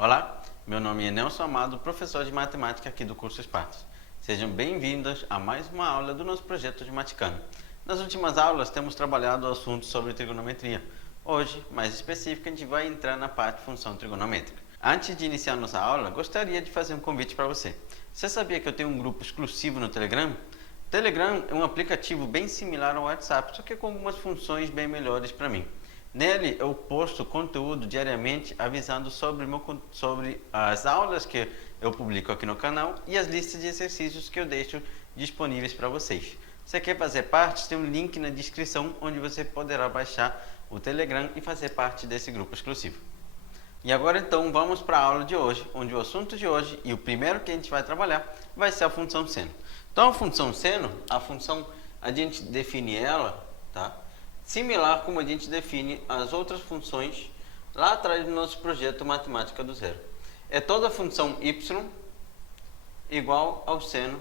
Olá, meu nome é Nelson Amado, professor de matemática aqui do curso Espartas. Sejam bem-vindos a mais uma aula do nosso projeto de Maticano. Nas últimas aulas temos trabalhado assuntos sobre trigonometria. Hoje, mais específico, a gente vai entrar na parte de função trigonométrica. Antes de iniciar nossa aula, gostaria de fazer um convite para você. Você sabia que eu tenho um grupo exclusivo no Telegram? O Telegram é um aplicativo bem similar ao WhatsApp, só que com algumas funções bem melhores para mim. Nele eu posto conteúdo diariamente avisando sobre as aulas que eu publico aqui no canal e as listas de exercícios que eu deixo disponíveis para vocês. Você quer fazer parte? Tem um link na descrição onde você poderá baixar o Telegram e fazer parte desse grupo exclusivo. E agora então vamos para a aula de hoje, onde o assunto de hoje e o primeiro que a gente vai trabalhar vai ser a função seno. Então a função seno, a gente define ela, tá? Similar como a gente define as outras funções lá atrás do nosso projeto Matemática do Zero. É toda função y igual ao seno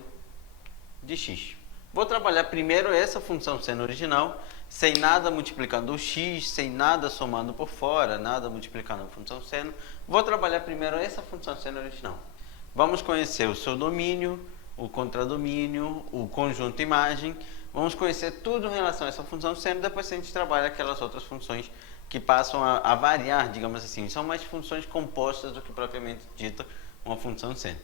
de x. Vou trabalhar primeiro essa função seno original, sem nada multiplicando o x, sem nada somando por fora, nada multiplicando a função seno. Vou trabalhar primeiro essa função seno original. Vamos conhecer o seu domínio, o contradomínio, o conjunto imagem. Vamos conhecer tudo em relação a essa função seno, depois a gente trabalha aquelas outras funções que passam a variar, digamos assim. São mais funções compostas do que propriamente dita uma função seno.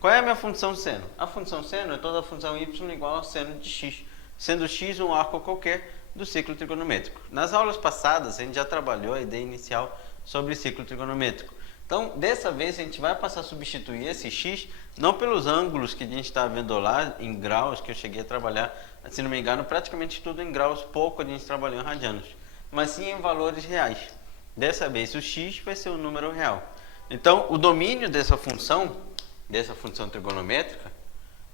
Qual é a minha função seno? A função seno é toda a função y igual ao seno de x, sendo x um arco qualquer do ciclo trigonométrico. Nas aulas passadas a gente já trabalhou a ideia inicial sobre ciclo trigonométrico. Então, dessa vez a gente vai passar a substituir esse x, não pelos ângulos que a gente está vendo lá, em graus, que eu cheguei a trabalhar, se não me engano, praticamente tudo em graus, pouco a gente trabalhou em radianos, mas sim em valores reais. Dessa vez o x vai ser um número real. Então, o domínio dessa função trigonométrica,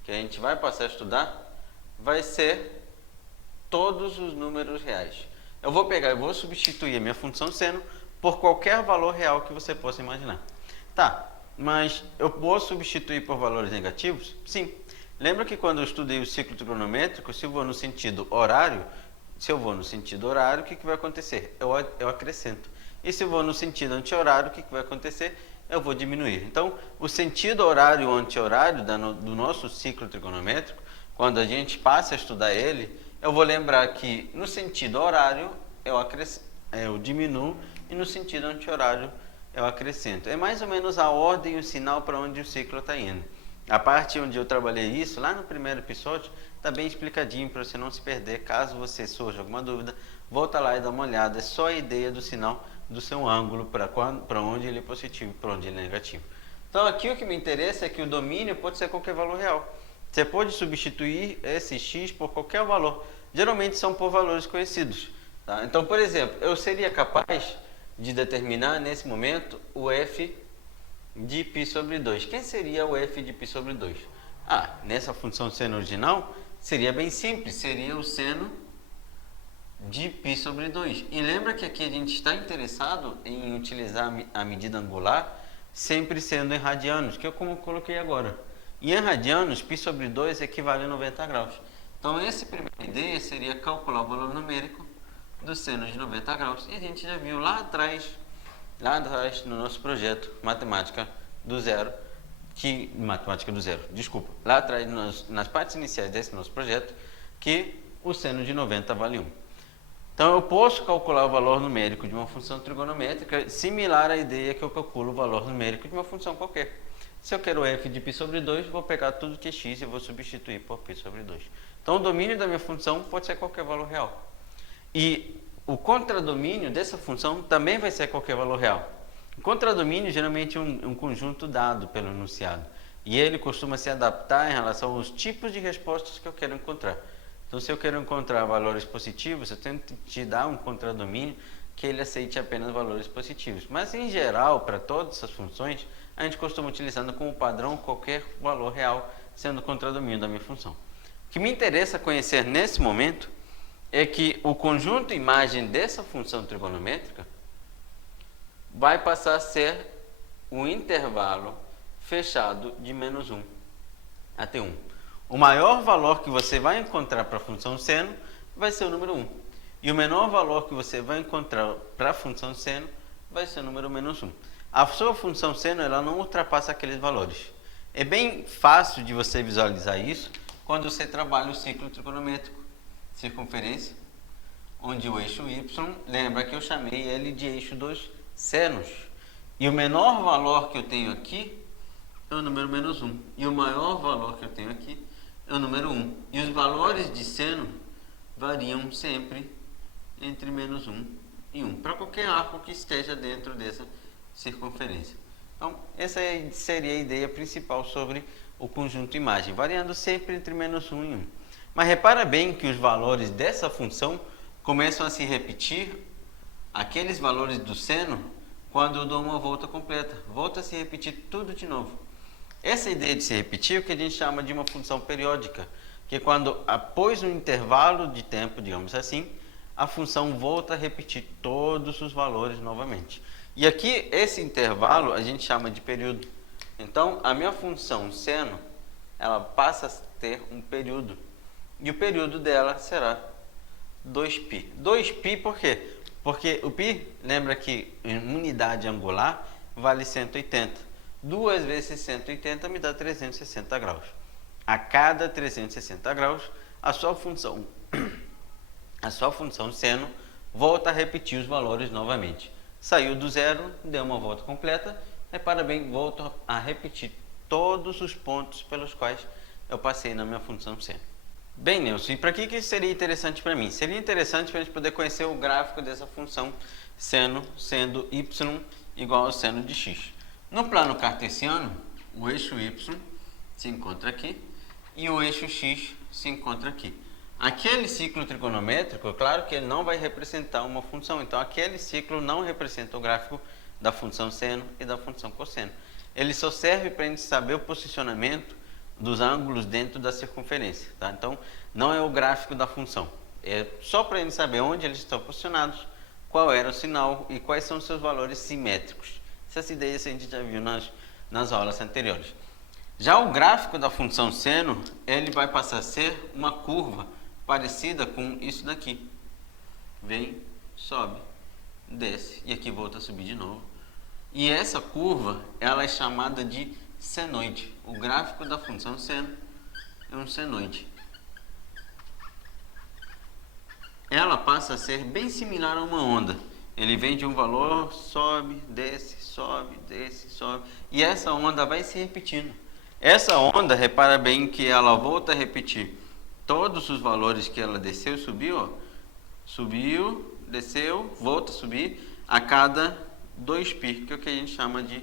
que a gente vai passar a estudar, vai ser todos os números reais. Eu vou substituir a minha função seno por qualquer valor real que você possa imaginar. Tá, mas eu vou substituir por valores negativos? Sim. Lembra que quando eu estudei o ciclo trigonométrico, se eu vou no sentido horário, o que vai acontecer? Eu acrescento. E se eu vou no sentido anti-horário, o que vai acontecer? Eu vou diminuir. Então, o sentido horário ou anti-horário do nosso ciclo trigonométrico, quando a gente passa a estudar ele, eu vou lembrar que no sentido horário eu diminuo e no sentido anti-horário eu acrescento. É mais ou menos a ordem e o sinal para onde o ciclo está indo. A parte onde eu trabalhei isso, lá no primeiro episódio, está bem explicadinho para você não se perder. Caso você surja alguma dúvida, volta lá e dá uma olhada. É só a ideia do sinal do seu ângulo, para onde ele é positivo e para onde ele é negativo. Então aqui o que me interessa é que o domínio pode ser qualquer valor real. Você pode substituir esse x por qualquer valor. Geralmente são por valores conhecidos. Tá? Então, por exemplo, eu seria capaz de determinar nesse momento o f de π sobre 2. Quem seria o f de π sobre 2? Nessa função seno original, seria bem simples, seria o seno de π sobre 2. E lembra que aqui a gente está interessado em utilizar a medida angular sempre sendo em radianos, que é como eu coloquei agora. E em radianos, π sobre 2 equivale a 90 graus. Então, essa primeira ideia seria calcular o valor numérico do seno de 90 graus. E a gente já viu lá atrás no nosso projeto Matemática do Zero, lá atrás nas partes iniciais desse nosso projeto, que o seno de 90 vale 1. Então eu posso calcular o valor numérico de uma função trigonométrica similar à ideia que eu calculo o valor numérico de uma função qualquer. Se eu quero f de π sobre 2, vou pegar tudo que é x e vou substituir por π sobre 2. Então o domínio da minha função pode ser qualquer valor real. E o contradomínio dessa função também vai ser qualquer valor real. O contradomínio geralmente é um conjunto dado pelo enunciado. E ele costuma se adaptar em relação aos tipos de respostas que eu quero encontrar. Então, se eu quero encontrar valores positivos, eu tento te dar um contradomínio que ele aceite apenas valores positivos. Mas, em geral, para todas essas funções, a gente costuma utilizando como padrão qualquer valor real sendo o contradomínio da minha função. O que me interessa conhecer nesse momento é que o conjunto imagem dessa função trigonométrica vai passar a ser um intervalo fechado de menos 1 até 1. O maior valor que você vai encontrar para a função seno vai ser o número 1. E o menor valor que você vai encontrar para a função seno vai ser o número menos 1. a sua função seno ela não ultrapassa aqueles valores. É bem fácil de você visualizar isso quando você trabalha o ciclo trigonométrico, circunferência, onde o eixo y, lembra que eu chamei ele de eixo dos senos. E o menor valor que eu tenho aqui é o número menos 1. E o maior valor que eu tenho aqui é o número 1. E os valores de seno variam sempre entre menos 1 e 1, para qualquer arco que esteja dentro dessa circunferência. Então, essa seria a ideia principal sobre o conjunto imagem, variando sempre entre menos 1 e 1. Mas repara bem que os valores dessa função começam a se repetir, aqueles valores do seno, quando eu dou uma volta completa. Volta a se repetir tudo de novo. Essa ideia de se repetir é o que a gente chama de uma função periódica, que é quando, após um intervalo de tempo, digamos assim, a função volta a repetir todos os valores novamente. E aqui, esse intervalo, a gente chama de período. Então, a minha função seno, ela passa a ter um período. E o período dela será 2π. 2π por quê? Porque o π, lembra que em unidade angular, vale 180. 2 vezes 180 me dá 360 graus. A cada 360 graus, a sua função seno volta a repetir os valores novamente. Saiu do zero, deu uma volta completa, repara bem, volto a repetir todos os pontos pelos quais eu passei na minha função seno. Bem, Nilson, e para que isso seria interessante para mim? Seria interessante para a gente poder conhecer o gráfico dessa função seno, sendo y igual ao seno de x. No plano cartesiano, o eixo y se encontra aqui e o eixo x se encontra aqui. Aquele ciclo trigonométrico, é claro que ele não vai representar uma função, então aquele ciclo não representa o gráfico da função seno e da função cosseno. Ele só serve para a gente saber o posicionamento dos ângulos dentro da circunferência, tá? Então, não é o gráfico da função, é só para a gente saber onde eles estão posicionados, qual era o sinal e quais são os seus valores simétricos. Essas ideias a gente já viu nas aulas anteriores. Já o gráfico da função seno, ele vai passar a ser uma curva parecida com isso daqui. Vem, sobe, desce e aqui volta a subir de novo. E essa curva, ela é chamada de senoide. O gráfico da função seno é um senoide. Ela passa a ser bem similar a uma onda. Ele vem de um valor, sobe, desce, sobe, e essa onda vai se repetindo. Essa onda, repara bem que ela volta a repetir todos os valores que ela desceu e subiu, ó. Subiu, desceu, volta a subir a cada 2π, que é o que a gente chama de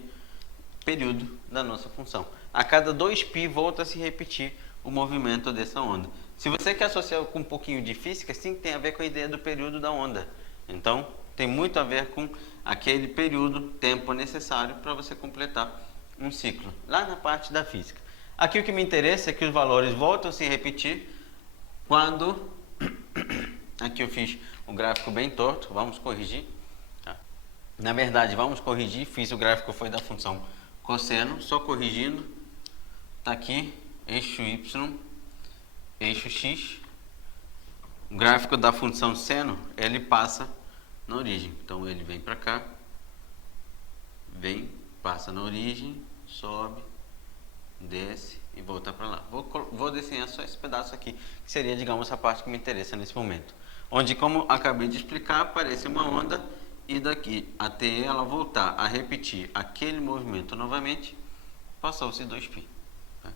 período da nossa função. A cada 2π volta a se repetir o movimento dessa onda. Se você quer associar com um pouquinho de física, sim, tem a ver com a ideia do período da onda. Então, tem muito a ver com aquele período, tempo necessário para você completar um ciclo, lá na parte da física. Aqui o que me interessa é que os valores voltam a se repetir quando... Aqui eu fiz o gráfico bem torto, vamos corrigir. Tá? Na verdade, vamos corrigir, fiz o gráfico foi da função cosseno, só corrigindo. Está aqui, eixo y, eixo x. O gráfico da função seno, ele passa na origem. Então, ele vem para cá, vem, passa na origem, sobe, desce e volta para lá. Vou desenhar só esse pedaço aqui, que seria, digamos, a parte que me interessa nesse momento. Onde, como acabei de explicar, aparece uma onda e daqui até ela voltar a repetir aquele movimento novamente, passou-se 2π. Tá?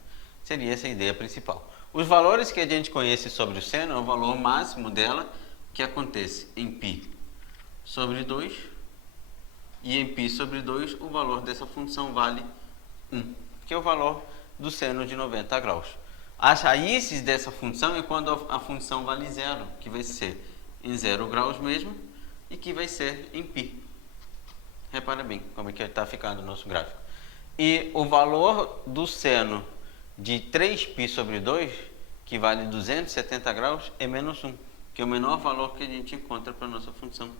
Seria essa a ideia principal. Os valores que a gente conhece sobre o seno é o valor máximo dela, que acontece em π sobre 2, e em π sobre 2 o valor dessa função vale 1, que é o valor do seno de 90 graus. As raízes dessa função é quando a função vale 0, que vai ser em 0 graus mesmo, e que vai ser em π. Repara bem como é que está ficando o nosso gráfico. E o valor do seno de 3π sobre 2, que vale 270 graus, é menos 1, que é o menor valor que a gente encontra para a nossa função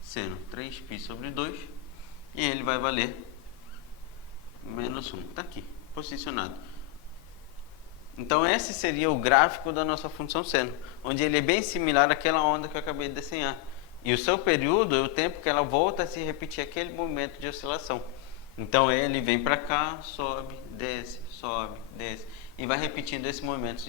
seno. 3π sobre 2, e ele vai valer menos 1. Está aqui, posicionado. Então, esse seria o gráfico da nossa função seno, onde ele é bem similar àquela onda que eu acabei de desenhar. E o seu período é o tempo que ela volta a se repetir aquele movimento de oscilação. Então ele vem para cá, sobe, desce, e vai repetindo esse movimento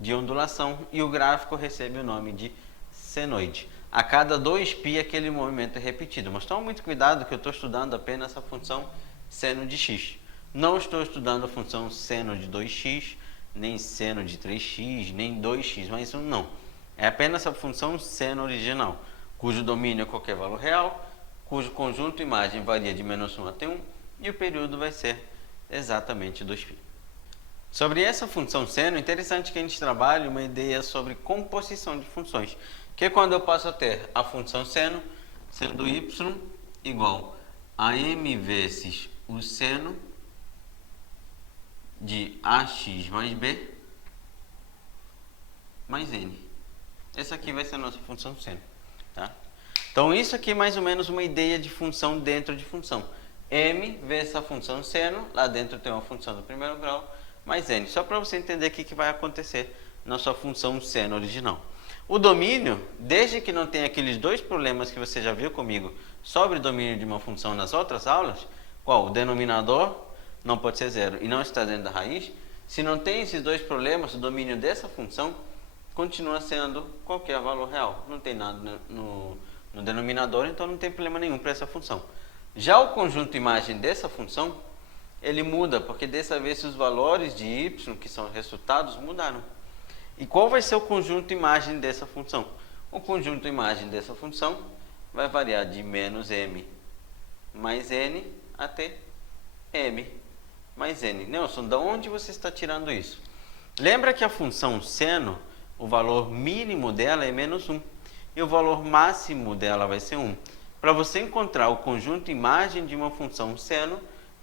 de ondulação, e o gráfico recebe o nome de senoide. A cada 2π aquele movimento é repetido, mas toma muito cuidado que eu estou estudando apenas a função seno de x. Não estou estudando a função seno de 2x, nem seno de 3x, nem 2x, mas isso não. É apenas a função seno original, cujo domínio é qualquer valor real, cujo conjunto imagem varia de -1 até 1, e o período vai ser exatamente 2π. Sobre essa função seno, é interessante que a gente trabalhe uma ideia sobre composição de funções, que é quando eu passo a ter a função seno, sendo y igual a m vezes o seno de ax mais b mais n. Essa aqui vai ser a nossa função seno. Tá? Então, isso aqui é mais ou menos uma ideia de função dentro de função. M vezes a função seno, lá dentro tem uma função do primeiro grau, mais n. Só para você entender o que vai acontecer na sua função seno original. O domínio, desde que não tenha aqueles dois problemas que você já viu comigo sobre o domínio de uma função nas outras aulas, qual? O denominador não pode ser zero e não está dentro da raiz. Se não tem esses dois problemas, o domínio dessa função continua sendo qualquer valor real. Não tem nada no denominador, então não tem problema nenhum para essa função. Já o conjunto imagem dessa função, ele muda, porque dessa vez os valores de y, que são resultados, mudaram. E qual vai ser o conjunto imagem dessa função? O conjunto imagem dessa função vai variar de -m mais n até m mais n. Nelson, de onde você está tirando isso? Lembra que a função seno, o valor mínimo dela é -1 e o valor máximo dela vai ser 1. Para você encontrar o conjunto imagem de uma função seno,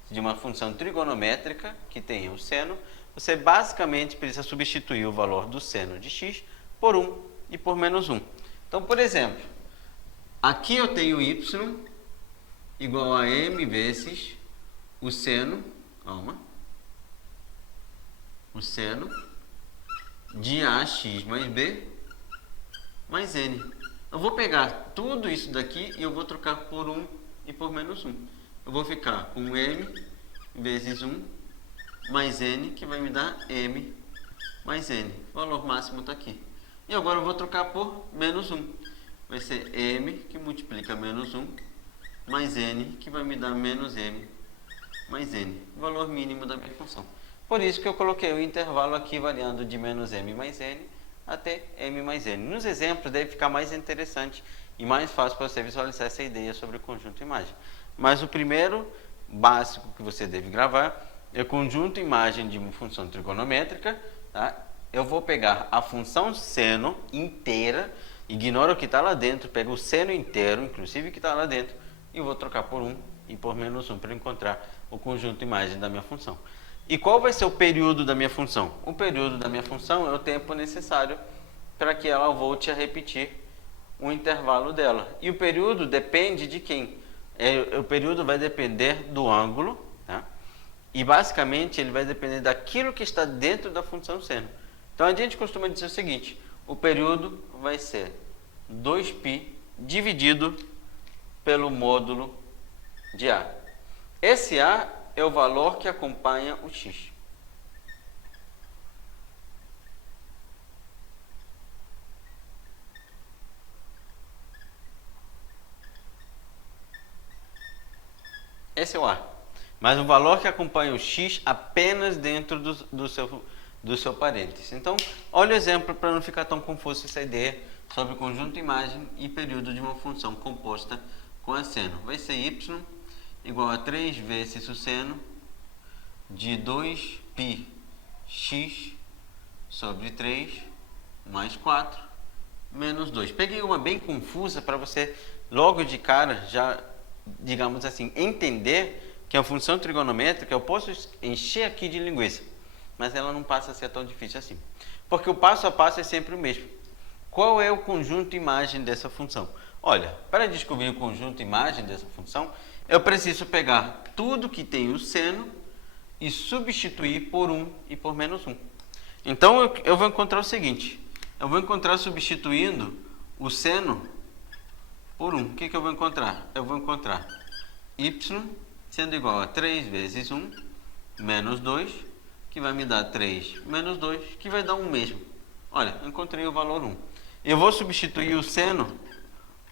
de uma função trigonométrica que tenha o seno, você basicamente precisa substituir o valor do seno de x por 1 e por -1. Então, por exemplo, aqui eu tenho y igual a m vezes o seno, o seno de ax mais b mais n. Eu vou pegar tudo isso daqui e eu vou trocar por 1 e por -1. Eu vou ficar com m vezes 1 mais n, que vai me dar m mais n. O valor máximo está aqui. E agora eu vou trocar por -1. Vai ser m, que multiplica -1, mais n, que vai me dar -m mais n. O valor mínimo da minha função. Por isso que eu coloquei o intervalo aqui variando de -m mais n até m mais n. Nos exemplos deve ficar mais interessante e mais fácil para você visualizar essa ideia sobre o conjunto imagem. Mas o primeiro básico que você deve gravar é o conjunto imagem de uma função trigonométrica. Tá? Eu vou pegar a função seno inteira, ignora o que está lá dentro, pego o seno inteiro, inclusive o que está lá dentro, e vou trocar por 1 e por -1 para encontrar o conjunto imagem da minha função. E qual vai ser o período da minha função? O período da minha função é o tempo necessário para que ela volte a repetir o intervalo dela. E o período depende de quem? O período vai depender do ângulo, tá? E basicamente ele vai depender daquilo que está dentro da função seno. Então a gente costuma dizer o seguinte: o período vai ser 2π dividido pelo módulo de A. Esse A é o valor que acompanha o x. Esse é o A. Mas o valor que acompanha o x apenas dentro do seu parênteses. Então, olha o exemplo para não ficar tão confuso essa ideia sobre conjunto imagem e período de uma função composta com a seno. Vai ser y igual a 3 vezes o seno de 2π x sobre 3 mais 4 menos 2. Peguei uma bem confusa para você logo de cara já, digamos assim, entender que a função trigonométrica eu posso encher aqui de linguiça, mas ela não passa a ser tão difícil assim. Porque o passo a passo é sempre o mesmo. Qual é o conjunto imagem dessa função? Olha, para descobrir o conjunto imagem dessa função, eu preciso pegar tudo que tem o seno e substituir por 1 e por -1. Então, eu vou encontrar o seguinte. Eu vou encontrar substituindo o seno por 1. O que eu vou encontrar? Eu vou encontrar y sendo igual a 3 vezes 1 menos 2, que vai me dar 3 menos 2, que vai dar 1 mesmo. Olha, eu encontrei o valor 1. Eu vou substituir o seno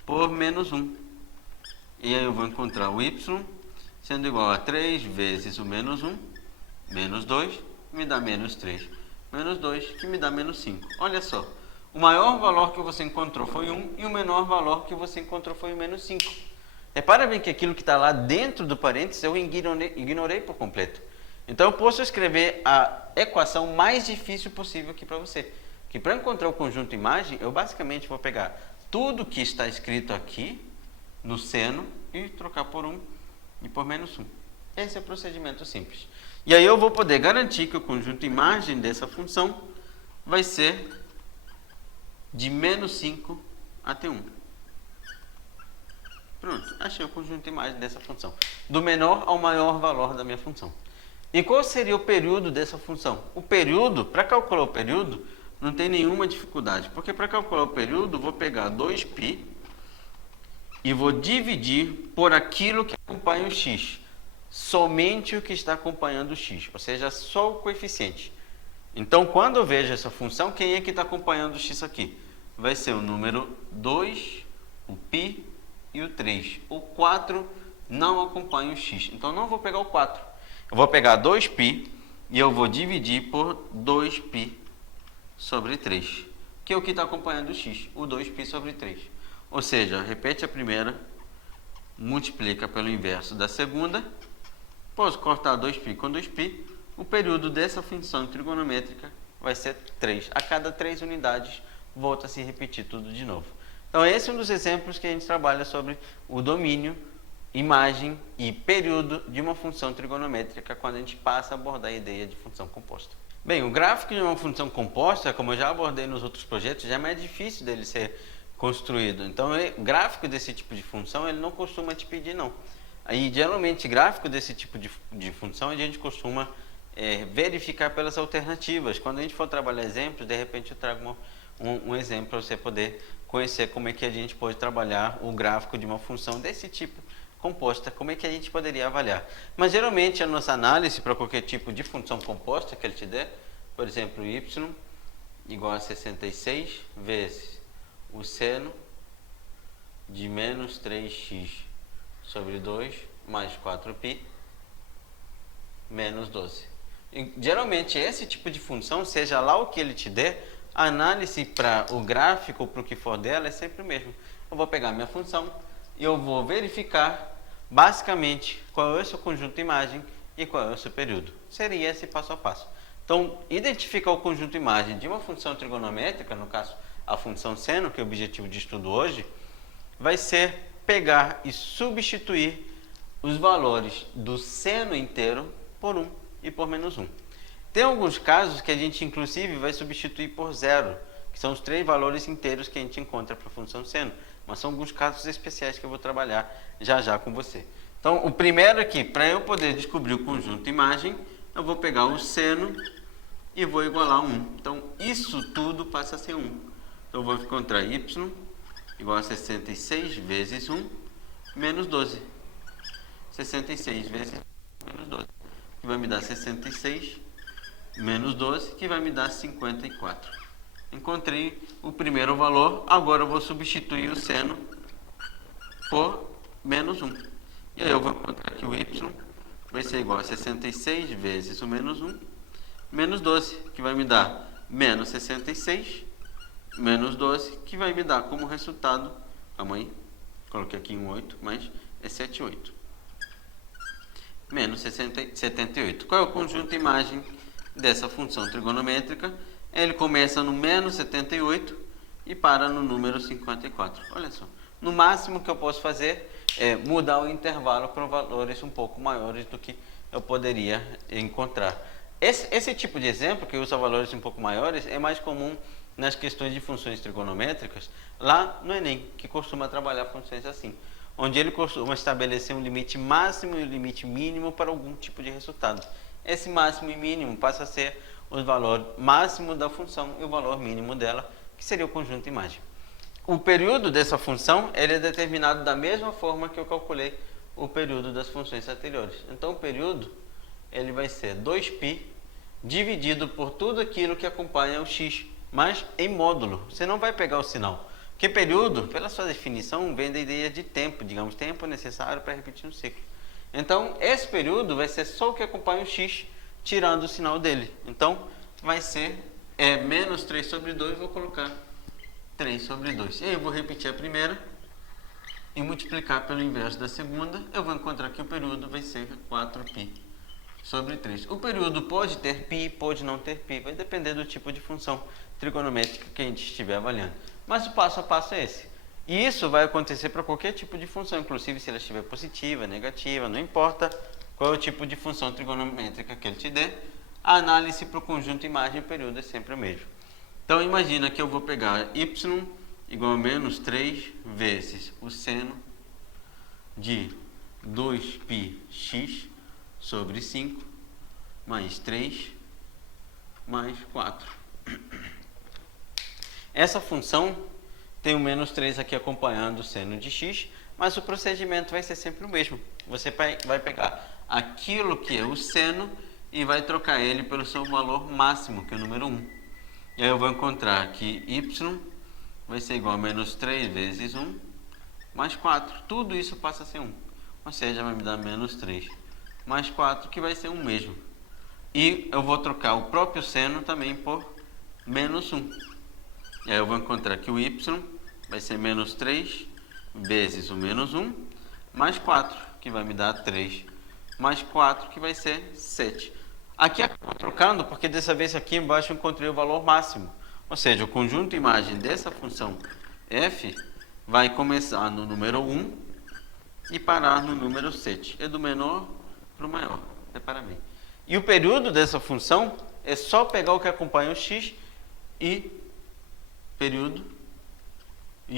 por menos 1. E aí eu vou encontrar o y sendo igual a 3 vezes o menos 1, menos 2, me dá menos 3. Menos 2, que me dá menos 5. Olha só, o maior valor que você encontrou foi 1 e o menor valor que você encontrou foi o menos 5. Repara bem que aquilo que está lá dentro do parênteses eu ignorei por completo. Então eu posso escrever a equação mais difícil possível aqui para você. Que para encontrar o conjunto imagem, eu basicamente vou pegar tudo que está escrito aqui no seno e trocar por 1 e por menos 1. Esse é o procedimento simples. E aí eu vou poder garantir que o conjunto imagem dessa função vai ser de menos 5 até 1. Pronto, achei o conjunto imagem dessa função. Do menor ao maior valor da minha função. E qual seria o período dessa função? O período, para calcular o período, não tem nenhuma dificuldade. Porque para calcular o período, vou pegar 2π e vou dividir por aquilo que acompanha o x. Somente o que está acompanhando o x, ou seja, só o coeficiente. Então, quando eu vejo essa função, quem é que está acompanhando o x aqui? Vai ser o número 2, o π e o 3. O 4 não acompanha o x, então não vou pegar o 4. Eu vou pegar 2π e eu vou dividir por 2π sobre 3, que é o que está acompanhando o x, o 2π sobre 3. Ou seja, repete a primeira, multiplica pelo inverso da segunda. Posso cortar 2π com 2π, o período dessa função trigonométrica vai ser 3. A cada 3 unidades, volta a se repetir tudo de novo. Então, esse é um dos exemplos que a gente trabalha sobre o domínio, imagem e período de uma função trigonométrica quando a gente passa a abordar a ideia de função composta. Bem, o gráfico de uma função composta, como eu já abordei nos outros projetos, já é mais difícil dele ser construído. Então, o gráfico desse tipo de função, ele não costuma te pedir, não. Aí, geralmente, gráfico desse tipo de função, a gente costuma verificar pelas alternativas. Quando a gente for trabalhar exemplos, de repente eu trago um exemplo para você poder conhecer como é que a gente pode trabalhar o gráfico de uma função desse tipo composta, como é que a gente poderia avaliar. Mas, geralmente, a nossa análise para qualquer tipo de função composta que ele te der, por exemplo, y igual a 66 vezes o seno de menos 3x sobre 2 mais 4π menos 12. E, geralmente, esse tipo de função, seja lá o que ele te der, a análise para o gráfico ou para o que for dela é sempre o mesmo. Eu vou pegar minha função e eu vou verificar, basicamente, qual é o seu conjunto imagem e qual é o seu período. Seria esse passo a passo. Então, identificar o conjunto imagem de uma função trigonométrica, no caso, a função seno, que é o objetivo de estudo hoje, vai ser pegar e substituir os valores do seno inteiro por 1 e por menos 1. Tem alguns casos que a gente, inclusive, vai substituir por zero, que são os 3 valores inteiros que a gente encontra para a função seno. Mas são alguns casos especiais que eu vou trabalhar já já com você. Então, o primeiro aqui, para eu poder descobrir o conjunto imagem, eu vou pegar o seno e vou igualar a 1. Então, isso tudo passa a ser 1. Então, eu vou encontrar y igual a 66 vezes 1 menos 12. 66 vezes menos 12, que vai me dar 66 menos 12, que vai me dar 54. Encontrei o primeiro valor, agora eu vou substituir o seno por menos 1. E aí eu vou encontrar que o y vai ser igual a 66 vezes o menos 1, menos 12, que vai me dar menos 66, menos 12, que vai me dar como resultado, calma aí, coloquei aqui um 8, mas é 78. Menos 78. Qual é o conjunto imagem dessa função trigonométrica? Ele começa no menos 78 e para no número 54. Olha só. No máximo que eu posso fazer é mudar o intervalo para valores um pouco maiores do que eu poderia encontrar. Esse tipo de exemplo, que usa valores um pouco maiores, é mais comum nas questões de funções trigonométricas, lá no Enem, que costuma trabalhar funções assim, onde ele costuma estabelecer um limite máximo e um limite mínimo para algum tipo de resultado. Esse máximo e mínimo passa a ser o valor máximo da função e o valor mínimo dela, que seria o conjunto imagem. O período dessa função ele é determinado da mesma forma que eu calculei o período das funções anteriores. Então o período ele vai ser 2π dividido por tudo aquilo que acompanha o x, mas em módulo. Você não vai pegar o sinal. Porque período, pela sua definição, vem da ideia de tempo, digamos, tempo necessário para repetir um ciclo. Então, esse período vai ser só o que acompanha o x, tirando o sinal dele. Então, vai ser menos 3 sobre 2, vou colocar 3 sobre 2. E aí eu vou repetir a primeira e multiplicar pelo inverso da segunda. Eu vou encontrar que o período vai ser 4π sobre 3. O período pode ter π, pode não ter π, vai depender do tipo de função trigonométrica que a gente estiver avaliando. Mas o passo a passo é esse. E isso vai acontecer para qualquer tipo de função, inclusive se ela estiver positiva, negativa, não importa qual é o tipo de função trigonométrica que ele te dê, a análise para o conjunto imagem e período é sempre o mesmo. Então imagina que eu vou pegar y igual a menos 3 vezes o seno de 2πx sobre 5 mais 3 mais 4. Essa função tem o menos 3 aqui acompanhando o seno de x, mas o procedimento vai ser sempre o mesmo. Você vai pegar aquilo que é o seno e vai trocar ele pelo seu valor máximo, que é o número 1. E aí eu vou encontrar que y vai ser igual a menos 3 vezes 1 mais 4. Tudo isso passa a ser 1. Ou seja, vai me dar menos 3 mais 4, que vai ser 1 mesmo. E eu vou trocar o próprio seno também por menos 1. E aí eu vou encontrar que o y vai ser menos 3 vezes o menos 1 mais 4, que vai me dar 3 mais 4, que vai ser 7. Aqui acabou trocando porque dessa vez aqui embaixo eu encontrei o valor máximo. Ou seja, o conjunto imagem dessa função f vai começar no número 1 e parar no número 7. É do menor para o maior. Repara bem. E o período dessa função é só pegar o que acompanha o x e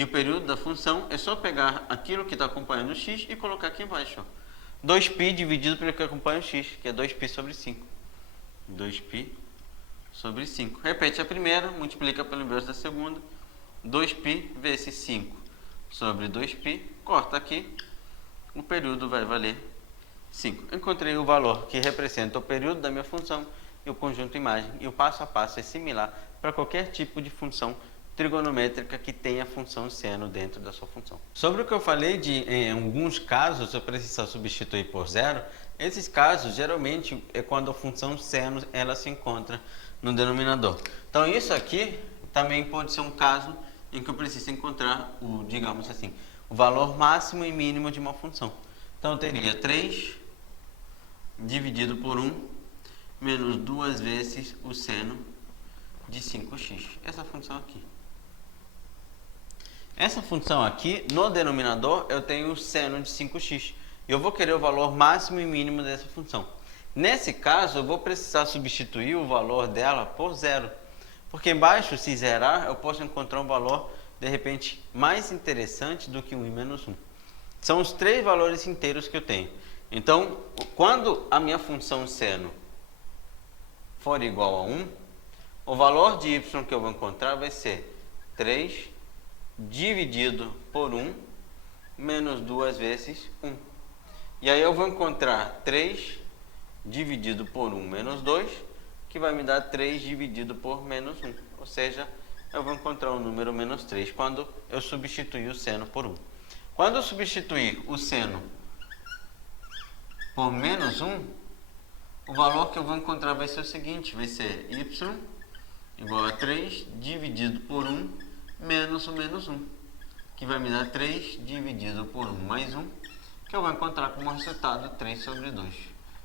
o período da função é só pegar aquilo que está acompanhando o x e colocar aqui embaixo. 2π dividido pelo que acompanha o x, que é 2π sobre 5. 2π sobre 5. Repete a primeira, multiplica pelo inverso da segunda. 2π vezes 5 sobre 2π. Corta aqui. O período vai valer 5. Encontrei o valor que representa o período da minha função e o conjunto imagem. E o passo a passo é similar para qualquer tipo de função trigonométrica que tenha função seno dentro da sua função. Sobre o que eu falei de, em alguns casos, eu precisar substituir por zero, esses casos geralmente é quando a função seno ela se encontra no denominador. Então isso aqui também pode ser um caso em que eu preciso encontrar o, digamos assim, o valor máximo e mínimo de uma função. Então eu teria 3 dividido por 1 menos 2 vezes o seno de 5x. Essa função aqui. Essa função aqui, no denominador, eu tenho o seno de 5x. Eu vou querer o valor máximo e mínimo dessa função. Nesse caso, eu vou precisar substituir o valor dela por zero. Porque embaixo, se zerar, eu posso encontrar um valor, de repente, mais interessante do que 1 e menos 1. São os 3 valores inteiros que eu tenho. Então, quando a minha função seno for igual a 1, o valor de y que eu vou encontrar vai ser 3 dividido por 1 menos 2 vezes 1. E aí eu vou encontrar 3 dividido por 1 menos 2, que vai me dar 3 dividido por menos 1. Ou seja, eu vou encontrar o número menos 3 quando eu substituir o seno por 1. Quando eu substituir o seno por menos 1, o valor que eu vou encontrar vai ser o seguinte, vai ser y igual a 3 dividido por 1 menos o menos 1, que vai me dar 3 dividido por 1 mais 1, que eu vou encontrar como resultado 3 sobre 2.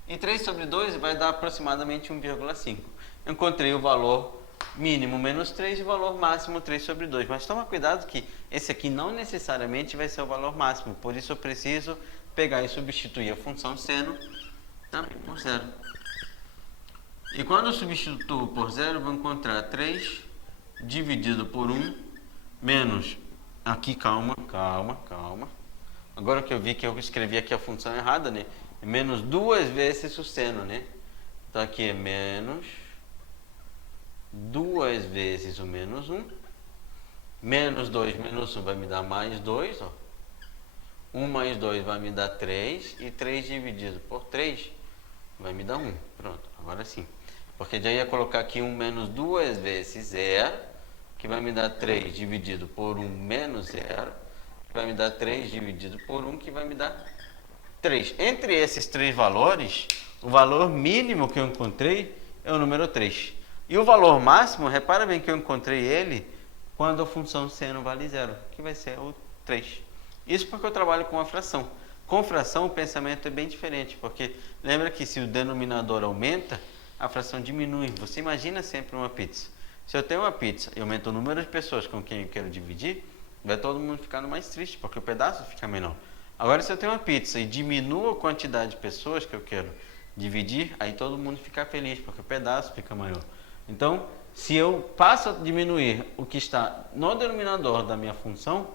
E 3 sobre 2 vai dar aproximadamente 1,5. Encontrei o valor mínimo menos 3 e o valor máximo 3 sobre 2. Mas toma cuidado que esse aqui não necessariamente vai ser o valor máximo. Por isso eu preciso pegar e substituir a função seno também por zero. E quando eu substituo por zero, eu vou encontrar 3 dividido por 1 menos... Aqui, calma. Agora que eu vi que eu escrevi aqui a função errada, né? É menos 2 vezes o seno, né? Então aqui é menos 2 vezes o menos 1. Menos 2 menos 1 vai me dar mais 2, ó. 1 mais 2 vai me dar 3 e 3 dividido por 3 vai me dar 1. Pronto, agora sim. Porque já ia colocar aqui 1 menos 2 vezes 0, que vai me dar 3 dividido por 1 menos 0, que vai me dar 3 dividido por 1, que vai me dar 3. Entre esses três valores, o valor mínimo que eu encontrei é o número 3. E o valor máximo, repara bem que eu encontrei ele quando a função seno vale 0, que vai ser o 3. Isso porque eu trabalho com a fração. Com fração o pensamento é bem diferente, porque lembra que se o denominador aumenta, a fração diminui. Você imagina sempre uma pizza. Se eu tenho uma pizza e aumento o número de pessoas com quem eu quero dividir, vai todo mundo ficando mais triste, porque o pedaço fica menor. Agora, se eu tenho uma pizza e diminuo a quantidade de pessoas que eu quero dividir, aí todo mundo fica feliz, porque o pedaço fica maior. Então, se eu passo a diminuir o que está no denominador da minha função,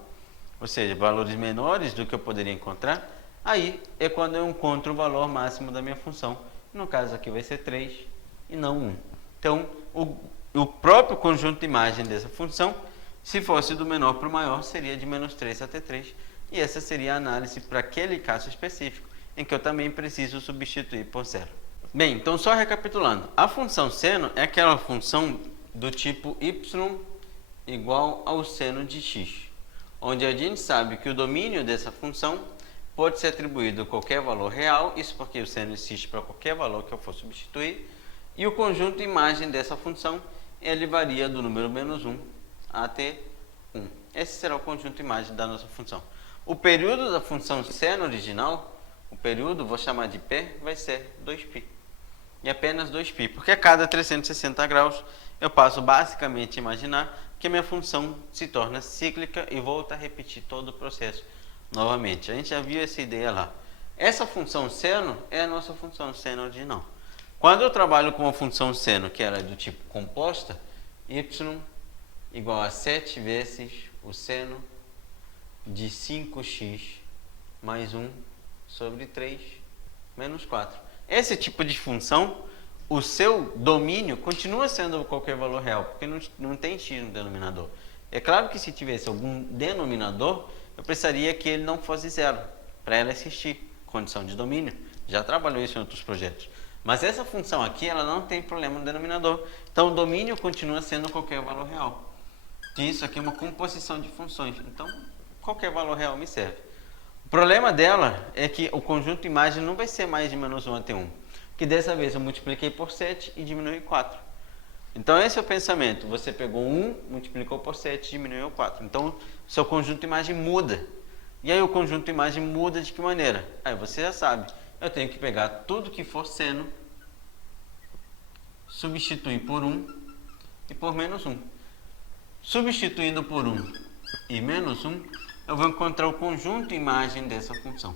ou seja, valores menores do que eu poderia encontrar, aí é quando eu encontro o valor máximo da minha função. No caso aqui vai ser 3 e não 1. Então, o próprio conjunto de imagem dessa função, se fosse do menor para o maior, seria de menos 3 até 3. E essa seria a análise para aquele caso específico, em que eu também preciso substituir por 0. Bem, então só recapitulando. A função seno é aquela função do tipo y igual ao seno de x, onde a gente sabe que o domínio dessa função pode ser atribuído a qualquer valor real, isso porque o seno existe para qualquer valor que eu for substituir, e o conjunto de imagem dessa função, ele varia do número menos 1 até 1. Esse será o conjunto de imagem da nossa função. O período da função seno original, o período, vou chamar de π, vai ser 2π. E apenas 2π, porque a cada 360 graus eu passo basicamente a imaginar que a minha função se torna cíclica e volta a repetir todo o processo novamente. A gente já viu essa ideia lá. Essa função seno é a nossa função seno original. Quando eu trabalho com uma função seno que ela é do tipo composta, y igual a 7 vezes o seno de 5x mais 1 sobre 3 menos 4. Esse tipo de função, o seu domínio continua sendo qualquer valor real, porque não tem x no denominador. É claro que se tivesse algum denominador, eu precisaria que ele não fosse 0, para ela existir, condição de domínio. Já trabalhou isso em outros projetos. Mas essa função aqui, ela não tem problema no denominador. Então, o domínio continua sendo qualquer valor real. E isso aqui é uma composição de funções. Então, qualquer valor real me serve. O problema dela é que o conjunto de imagem não vai ser mais de menos 1 até 1. Porque dessa vez eu multipliquei por 7 e diminui 4. Então, esse é o pensamento. Você pegou 1, multiplicou por 7 e diminuiu 4. Então, o seu conjunto de imagem muda. E aí, o conjunto de imagem muda de que maneira? Aí, você já sabe. Eu tenho que pegar tudo que for seno, substituir por 1 e por menos 1. Substituindo por 1 e menos 1, eu vou encontrar o conjunto de imagem dessa função.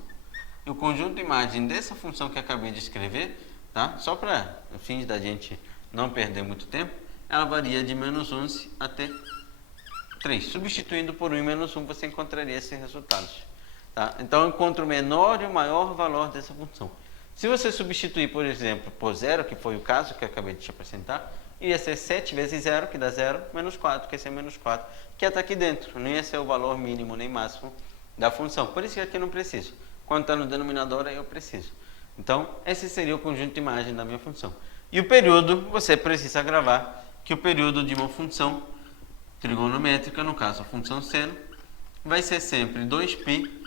E o conjunto de imagem dessa função que eu acabei de escrever, tá? Só para fins da gente não perder muito tempo, ela varia de menos 11 até 3. Substituindo por 1 e menos 1, você encontraria esses resultados. Tá? Então, eu encontro o menor e o maior valor dessa função. Se você substituir, por exemplo, por 0, que foi o caso que eu acabei de te apresentar, ia ser 7 vezes 0, que dá 0, menos 4, que ia ser menos 4, que está aqui dentro. Não ia ser o valor mínimo nem máximo da função. Por isso que aqui eu não preciso. Quando está no denominador, aí eu preciso. Então, esse seria o conjunto de imagem da minha função. E o período, você precisa gravar que o período de uma função trigonométrica, no caso a função seno, vai ser sempre 2π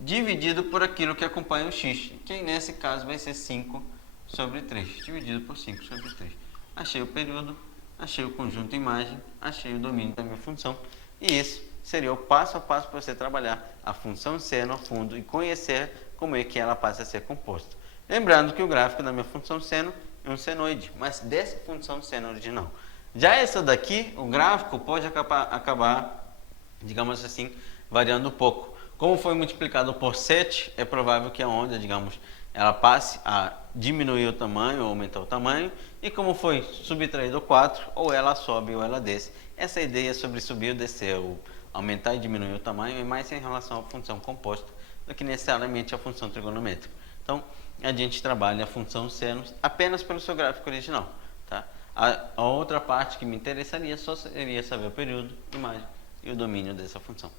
dividido por aquilo que acompanha o x, que nesse caso vai ser 5 sobre 3, dividido por 5 sobre 3. Achei o período, achei o conjunto de imagem, achei o domínio da minha função. E esse seria o passo a passo para você trabalhar a função seno a fundo e conhecer como é que ela passa a ser composta. Lembrando que o gráfico da minha função seno é um senoide, mas dessa função seno original. Já essa daqui, o gráfico pode acabar, digamos assim, variando um pouco. Como foi multiplicado por 7, é provável que a onda, digamos, ela passe a diminuir o tamanho ou aumentar o tamanho. E como foi subtraído 4, ou ela sobe ou ela desce. Essa ideia sobre subir ou descer, ou aumentar e diminuir o tamanho, é mais em relação à função composta do que necessariamente à função trigonométrica. Então, a gente trabalha a função seno apenas pelo seu gráfico original. Tá? A outra parte que me interessaria só seria saber o período, imagem e o domínio dessa função.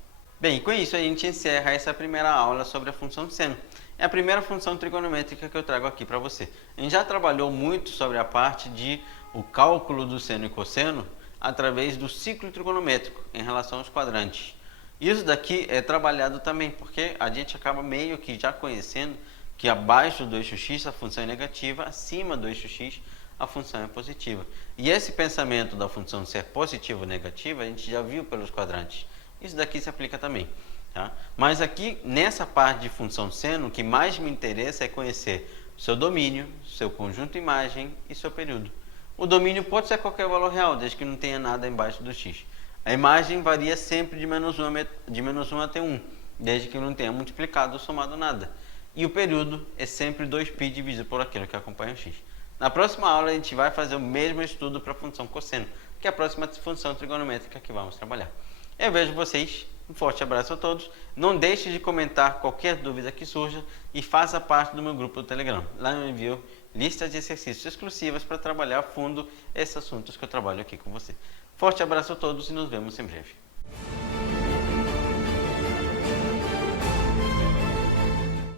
Bem, e com isso a gente encerra essa primeira aula sobre a função de seno. É a primeira função trigonométrica que eu trago aqui para você. A gente já trabalhou muito sobre a parte de o cálculo do seno e cosseno através do ciclo trigonométrico em relação aos quadrantes. Isso daqui é trabalhado também, porque a gente acaba meio que já conhecendo que abaixo do eixo x a função é negativa, acima do eixo x a função é positiva. E esse pensamento da função ser positiva ou negativa a gente já viu pelos quadrantes. Isso daqui se aplica também. Tá? Mas aqui, nessa parte de função seno, o que mais me interessa é conhecer seu domínio, seu conjunto imagem e seu período. O domínio pode ser qualquer valor real, desde que não tenha nada embaixo do x. A imagem varia sempre de -1 até 1, desde que não tenha multiplicado ou somado nada. E o período é sempre 2π dividido por aquilo que acompanha o x. Na próxima aula a gente vai fazer o mesmo estudo para a função cosseno, que é a próxima função trigonométrica que vamos trabalhar. Eu vejo vocês, um forte abraço a todos. Não deixe de comentar qualquer dúvida que surja e faça parte do meu grupo do Telegram. Lá eu envio listas de exercícios exclusivas para trabalhar a fundo esses assuntos que eu trabalho aqui com você. Forte abraço a todos e nos vemos em breve.